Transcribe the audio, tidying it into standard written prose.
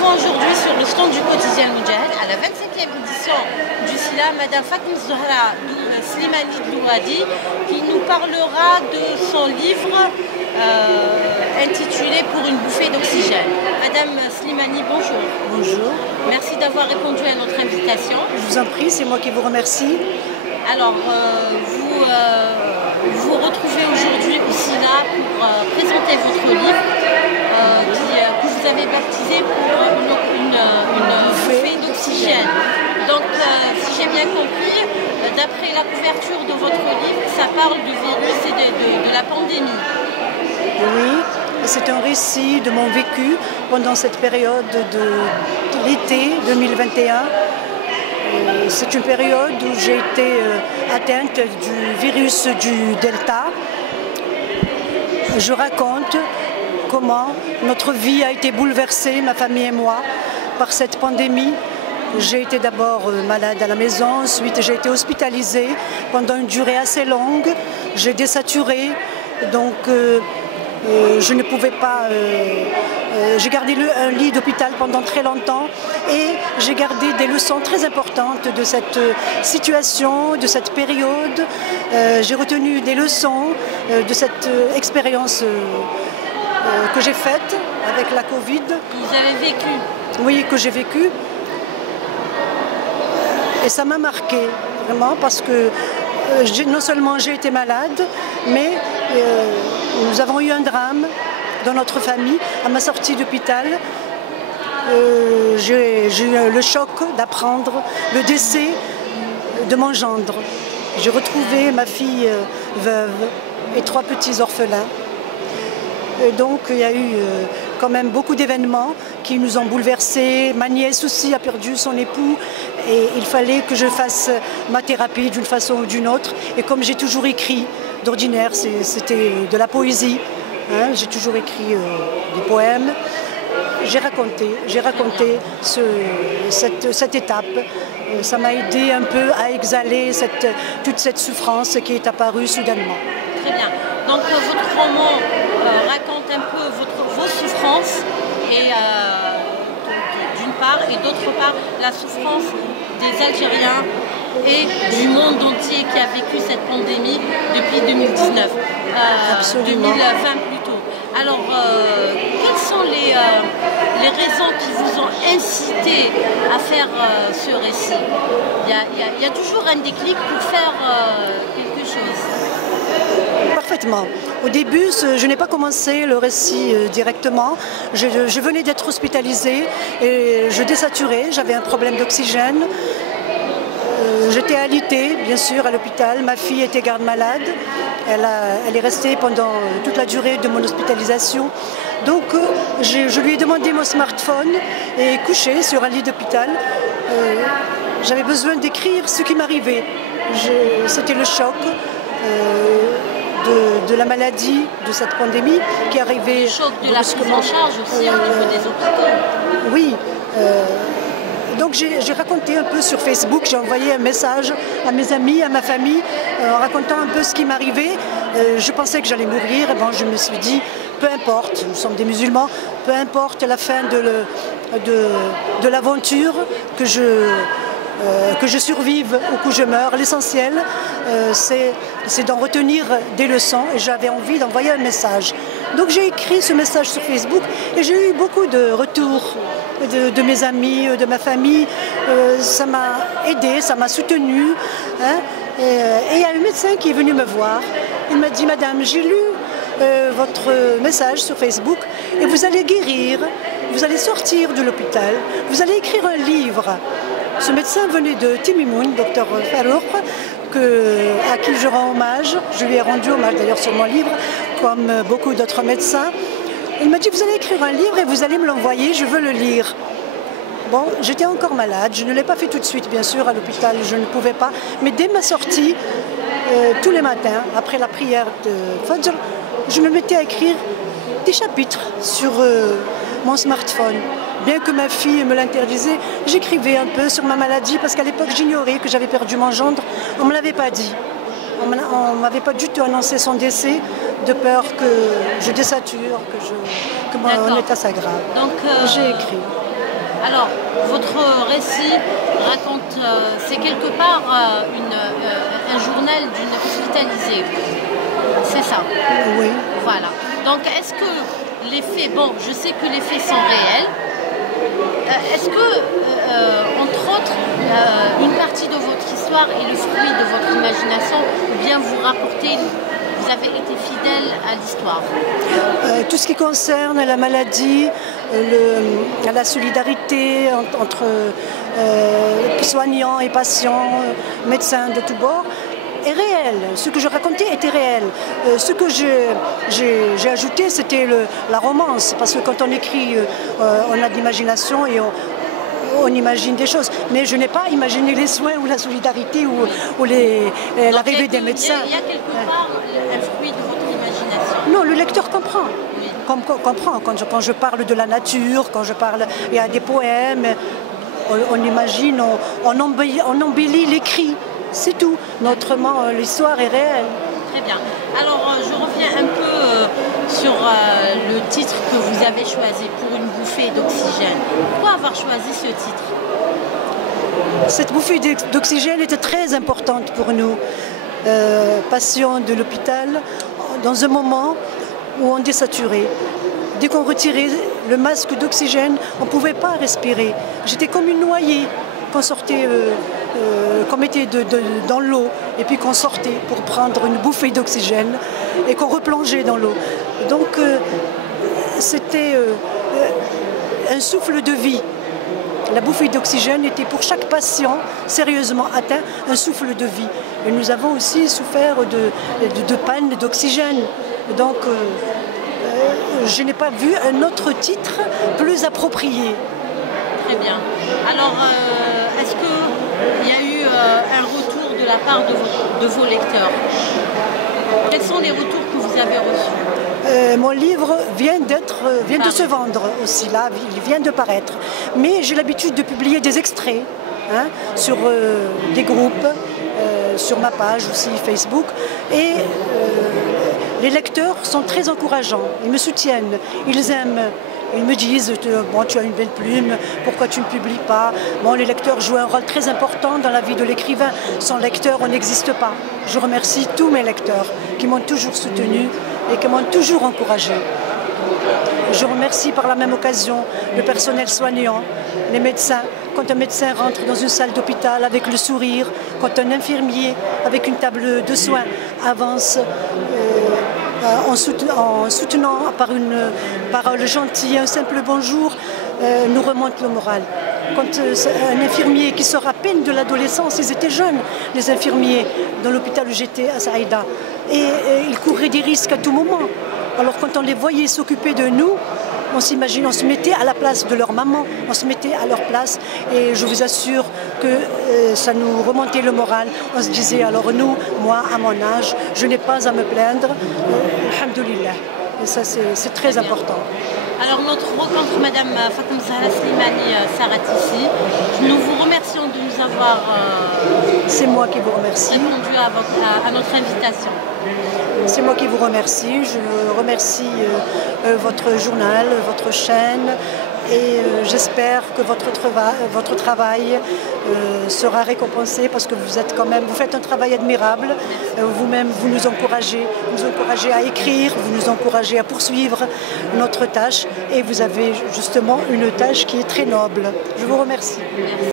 retrouvons aujourd'hui sur le stand du quotidien Moudjahid à la 25e édition du SILA, Madame Fatima Zahra Slimani Louadi, qui nous parlera de son livre intitulé Pour une bouffée d'oxygène. Madame Slimani, bonjour. Bonjour. Merci d'avoir répondu à notre invitation. Je vous en prie, c'est moi qui vous remercie. Alors, vous retrouvez aujourd'hui au SILA pour présenter votre livre que vous avez baptisé pour une bouffée d'oxygène. Donc, si j'ai bien compris, d'après la couverture de votre livre, ça parle du virus et de la pandémie. Oui, c'est un récit de mon vécu pendant cette période de l'été 2021. C'est une période où j'ai été atteinte du virus du Delta. Je raconte comment notre vie a été bouleversée, ma famille et moi, par cette pandémie. J'ai été d'abord malade à la maison, ensuite j'ai été hospitalisée pendant une durée assez longue. J'ai désaturé, donc je ne pouvais pas... j'ai gardé un lit d'hôpital pendant très longtemps et j'ai gardé des leçons très importantes de cette situation, de cette période. J'ai retenu des leçons de cette expérience que j'ai faite avec la Covid. Vous avez vécu? Oui, que j'ai vécu. Et ça m'a marqué, vraiment, parce que non seulement j'ai été malade, mais nous avons eu un drame dans notre famille. À ma sortie d'hôpital, j'ai eu le choc d'apprendre le décès de mon gendre. J'ai retrouvé ma fille veuve et 3 petits orphelins. Et donc il y a eu quand même beaucoup d'événements qui nous ont bouleversés. Ma nièce aussi a perdu son époux et il fallait que je fasse ma thérapie d'une façon ou d'une autre. Et comme j'ai toujours écrit, d'ordinaire c'était de la poésie, hein, j'ai toujours écrit des poèmes. J'ai raconté cette étape. Ça m'a aidé un peu à exhaler toute cette souffrance qui est apparue soudainement. Très bien. Donc votre roman raconte un peu vos souffrances, et d'une part, et d'autre part, la souffrance des Algériens et du monde entier qui a vécu cette pandémie depuis 2019, 2020 plutôt. Alors, quelles sont les raisons qui vous ont incité à faire ce récit? Il y a toujours un déclic pour faire quelque chose. Parfaitement. Au début, je n'ai pas commencé le récit directement. Je venais d'être hospitalisée et je désaturais. J'avais un problème d'oxygène. J'étais alitée, bien sûr, à l'hôpital. Ma fille était garde malade. Elle est restée pendant toute la durée de mon hospitalisation. Donc, je lui ai demandé mon smartphone et couché sur un lit d'hôpital. J'avais besoin d'écrire ce qui m'arrivait. C'était le choc de la maladie, de cette pandémie qui arrivait. Le choc de la prise en charge aussi au niveau des hôpitaux. Oui. Donc j'ai raconté un peu sur Facebook, j'ai envoyé un message à mes amis, à ma famille, en racontant un peu ce qui m'arrivait. Je pensais que j'allais mourir, et bon, je me suis dit, peu importe, nous sommes des musulmans, peu importe la fin de l'aventure, que je survive ou que je meure. L'essentiel, c'est d'en retenir des leçons et j'avais envie d'envoyer un message. Donc j'ai écrit ce message sur Facebook et j'ai eu beaucoup de retours de mes amis, de ma famille. Ça m'a aidé, ça m'a soutenue. Hein, et il y a un médecin qui est venu me voir. Il m'a dit, Madame, j'ai lu votre message sur Facebook et vous allez guérir, vous allez sortir de l'hôpital, vous allez écrire un livre. Ce médecin venait de Timimoun, docteur Farouk, à qui je rends hommage. Je lui ai rendu hommage d'ailleurs sur mon livre, comme beaucoup d'autres médecins. Il m'a dit, vous allez écrire un livre et vous allez me l'envoyer, je veux le lire. Bon, j'étais encore malade, je ne l'ai pas fait tout de suite, bien sûr, à l'hôpital, je ne pouvais pas. Mais dès ma sortie, tous les matins, après la prière de Fajr, je me mettais à écrire des chapitres sur mon smartphone. Bien que ma fille me l'interdisait, j'écrivais un peu sur ma maladie parce qu'à l'époque j'ignorais que j'avais perdu mon gendre. On ne me l'avait pas dit. On ne m'avait pas du tout annoncé son décès de peur que je désature, que mon état s'aggrave. Donc j'ai écrit. Alors, votre récit raconte, c'est quelque part un journal d'une hospitalisée. C'est ça. Oui. Voilà. Donc, est-ce que les faits, bon, je sais que les faits sont réels. Est-ce que, entre autres, une partie de votre histoire est le fruit de votre imagination, ou bien vous avez été fidèle à l'histoire? Tout ce qui concerne la maladie, la solidarité entre soignants et patients, médecins de tous bords, est réel. Ce que je racontais était réel. Ce que j'ai ajouté, c'était la romance, parce que quand on écrit, on a de l'imagination et on imagine des choses. Mais je n'ai pas imaginé les soins ou la solidarité ou l'arrivée des médecins. Il y a quelque part un fruit de votre imagination. Non, le lecteur comprend. Oui. Comprend. Quand je parle de la nature, quand je parle, il y a des poèmes, on imagine, on embellit l'écrit. C'est tout. Mais autrement, l'histoire est réelle. Très bien. Alors, je reviens un peu sur le titre que vous avez choisi, Pour une bouffée d'oxygène. Pourquoi avoir choisi ce titre? Cette bouffée d'oxygène était très importante pour nous, patients de l'hôpital, dans un moment où on désaturait. Dès qu'on retirait le masque d'oxygène, on ne pouvait pas respirer. J'étais comme une noyée qu'on sortait, qu'on mettait dans l'eau et puis qu'on sortait pour prendre une bouffée d'oxygène et qu'on replongeait dans l'eau. Donc c'était un souffle de vie. La bouffée d'oxygène était pour chaque patient sérieusement atteint un souffle de vie. Et nous avons aussi souffert de panne d'oxygène. Donc je n'ai pas vu un autre titre plus approprié. Très bien. Alors, est-ce qu'il y a eu un retour de la part de vos lecteurs? Quels sont les retours que vous avez reçus? Mon livre vient de se vendre aussi, là, il vient de paraître. Mais j'ai l'habitude de publier des extraits sur des groupes, sur ma page aussi Facebook. Et les lecteurs sont très encourageants, ils me soutiennent, ils aiment. Ils me disent, bon, tu as une belle plume, pourquoi tu ne publies pas? Bon, les lecteurs jouent un rôle très important dans la vie de l'écrivain. Sans lecteurs, on n'existe pas. Je remercie tous mes lecteurs qui m'ont toujours soutenu et qui m'ont toujours encouragé. Je remercie par la même occasion le personnel soignant, les médecins. Quand un médecin rentre dans une salle d'hôpital avec le sourire, quand un infirmier avec une table de soins avance en soutenant par une parole gentille, un simple bonjour, nous remonte le moral. Quand un infirmier qui sort à peine de l'adolescence, ils étaient jeunes, les infirmiers, dans l'hôpital où j'étais à Saïda, et ils couraient des risques à tout moment. Alors quand on les voyait s'occuper de nous, on s'imaginait, on se mettait à la place de leur maman, on se mettait à leur place et je vous assure que ça nous remontait le moral. On se disait alors nous, moi à mon âge, je n'ai pas à me plaindre, alhamdoulilah. Et ça c'est très important. Alors notre rencontre, Madame Fatem Zahra Slimani s'arrête ici. Nous vous remercions de nous avoir c'est moi qui vous remercie. Répondu à notre invitation. C'est moi qui vous remercie. Je remercie votre journal, votre chaîne et j'espère que votre travail sera récompensé parce que vous faites un travail admirable. Vous-même, vous nous encouragez à écrire, vous nous encouragez à poursuivre notre tâche et vous avez justement une tâche qui est très noble. Je vous remercie. Merci.